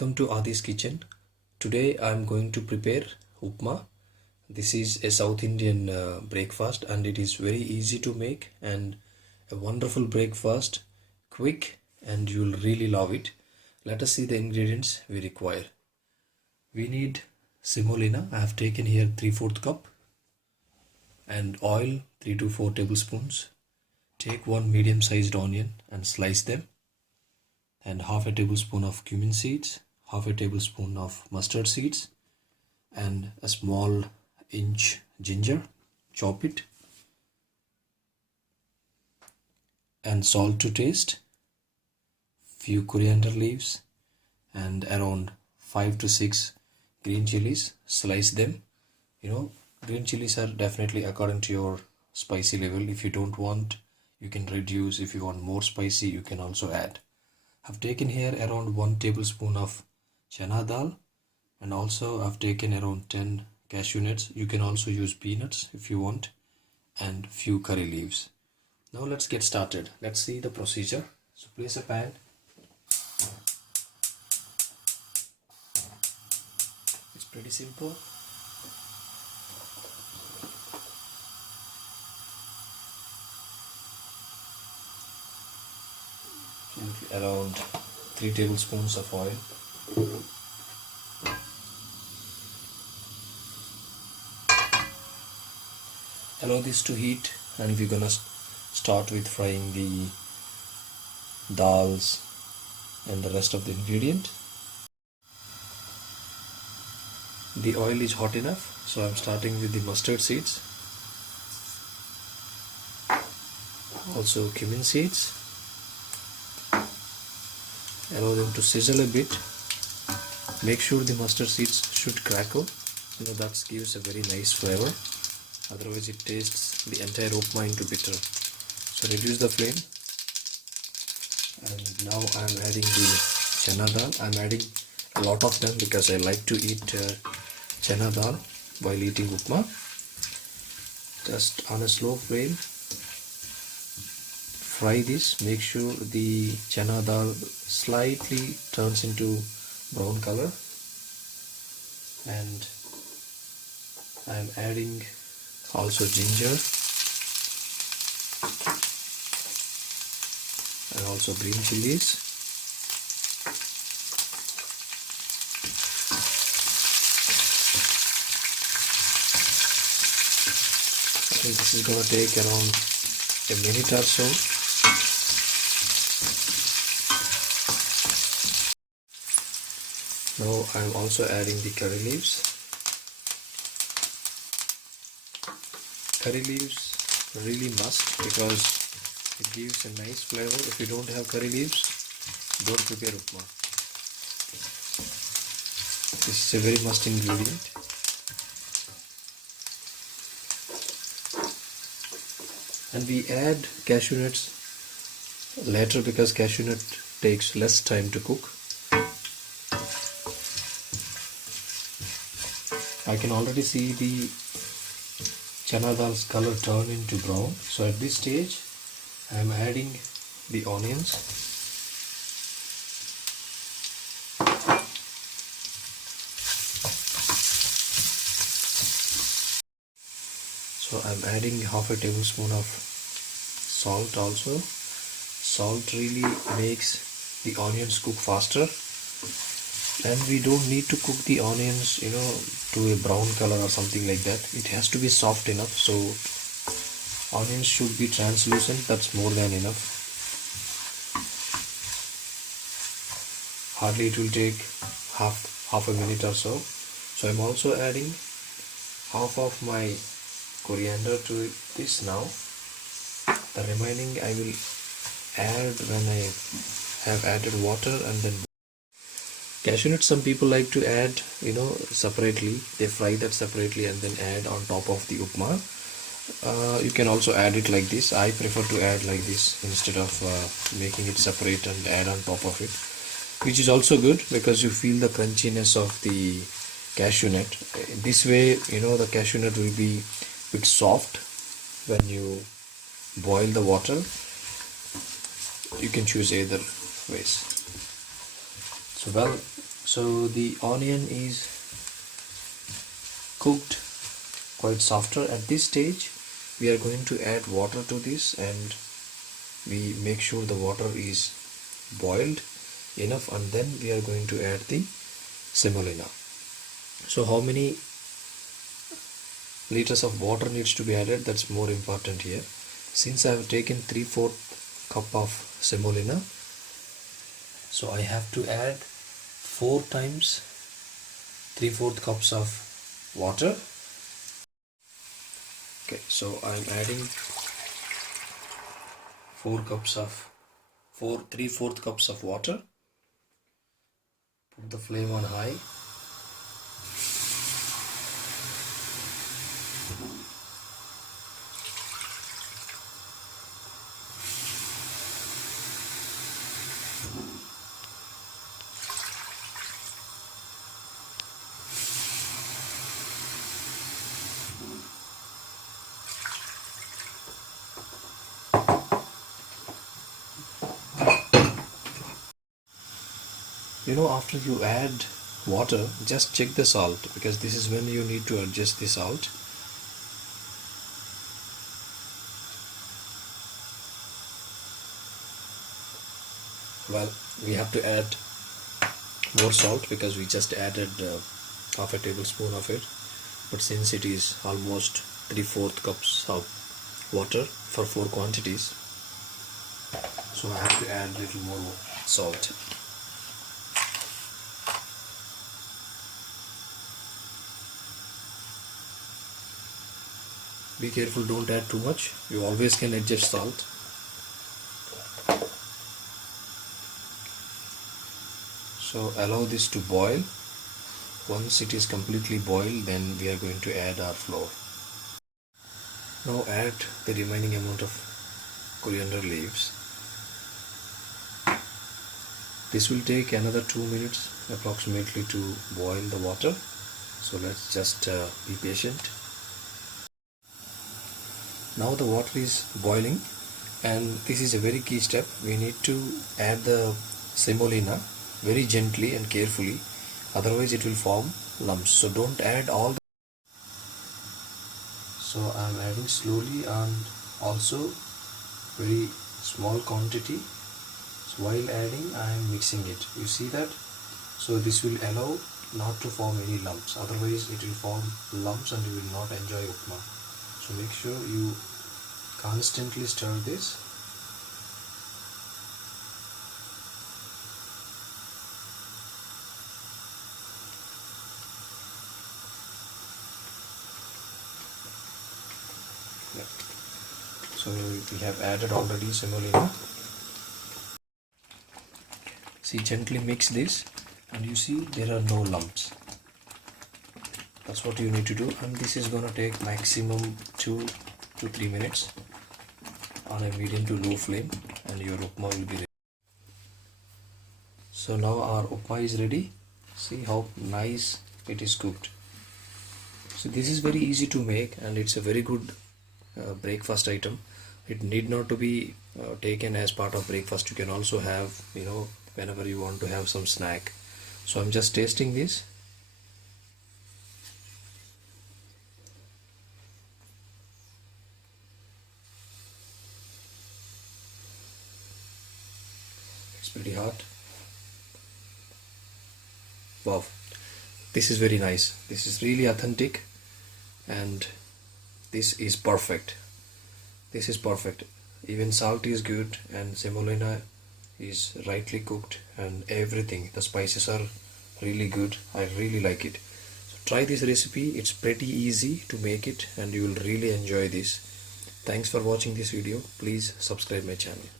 Welcome to Adi's kitchen. Today I'm going to prepare Upma. This is a South Indian breakfast and it is very easy to make and a wonderful breakfast, quick, and you'll really love it. Let us see the ingredients we require. We need semolina. I have taken here 3/4 cup and oil 3 to 4 tablespoons. Take one medium sized onion and slice them, and half a tablespoon of cumin seeds, half a tablespoon of mustard seeds, and a small inch ginger. Chop it, and salt to taste, few coriander leaves, and around 5 to 6 green chilies. Slice them. Green chilies are definitely according to your spicy level. If you don't want, you can reduce. If you want more spicy, you can also add. I've taken here around 1 tablespoon of Channa dal, and also I've taken around 10 cashew nuts. You can also use peanuts if you want, and few curry leaves. Now let's get started. Let's see the procedure. So place a pan. It's pretty simple. Around 3 tablespoons of oil. Allow this to heat, and we're gonna start with frying the dals and the rest of the ingredient. The oil is hot enough, so I'm starting with the mustard seeds, also cumin seeds. Allow them to sizzle a bit. Make sure the mustard seeds should crackle. That gives a very nice flavor. Otherwise it tastes the entire upma into bitter. So reduce the flame. And now I'm adding the Channa dal. I'm adding a lot of them because I like to eat Channa dal while eating upma. Just on a slow flame. Fry this. Make sure the Channa dal slightly turns into brown color, and I'm adding also ginger and also green chilies. I think this is gonna take around a minute or so. Now I'm also adding the curry leaves. Curry leaves really must, because it gives a nice flavor. If you don't have curry leaves, don't prepare upma. This is a very must ingredient. And we add cashew nuts later because cashew nut takes less time to cook. I can already see the Channa dal's color turn into brown. So at this stage, I am adding the onions. So I'm adding half a tablespoon of salt also. Salt really makes the onions cook faster. And we don't need to cook the onions, to a brown color or something like that. It has to be soft enough. So onions should be translucent. That's more than enough. Hardly it will take half a minute or so. So I'm also adding half of my coriander to this now. The remaining I will add when I have added water. And then cashew nuts, some people like to add, separately. They fry that separately and then add on top of the upma. You can also add it like this. I prefer to add like this instead of making it separate and add on top of it, which is also good because you feel the crunchiness of the cashew nut. This way, the cashew nut will be a bit soft when you boil the water. You can choose either ways. So So the onion is cooked quite softer. At this stage we are going to add water to this, and we make sure the water is boiled enough, and then we are going to add the semolina. So how many liters of water needs to be added, that's more important here. Since I have taken 3/4 cup of semolina, so I have to add 4 times 3/4 cups of water. Okay, so I am adding 3/4 cups of water. Put the flame on high. After you add water, just check the salt, because this is when you need to adjust the salt. Well, we have to add more salt because we just added half a tablespoon of it, but since it is almost 3/4 cups of water for 4 quantities, so I have to add a little more salt. Be careful, don't add too much. You always can adjust salt. So allow this to boil. Once it is completely boiled, then we are going to add our flour. Now add the remaining amount of coriander leaves. This will take another 2 minutes approximately to boil the water, so let's just be patient. Now the water is boiling, and this is a very key step. We need to add the semolina very gently and carefully, otherwise it will form lumps. So don't add all the... So I am adding slowly and also very small quantity. So while adding, I am mixing it. You see that? So this will allow not to form any lumps, otherwise it will form lumps and you will not enjoy upma. So make sure you constantly stir this. So we have added already semolina. See, gently mix this and you see there are no lumps. That's what you need to do, and this is gonna take maximum 2 to 3 minutes on a medium to low flame, and your upma will be ready. So now our upma is ready. See how nice it is cooked. So this is very easy to make, and it's a very good breakfast item. It need not to be taken as part of breakfast. You can also have, whenever you want to have some snack. So I'm just tasting this. It's pretty hot. Wow, this is very nice. This is really authentic, and this is perfect. This is perfect. Even salt is good, and semolina is rightly cooked, and everything, the spices are really good. I really like it. So try this recipe. It's pretty easy to make it, and you will really enjoy this. Thanks for watching this video. Please subscribe my channel.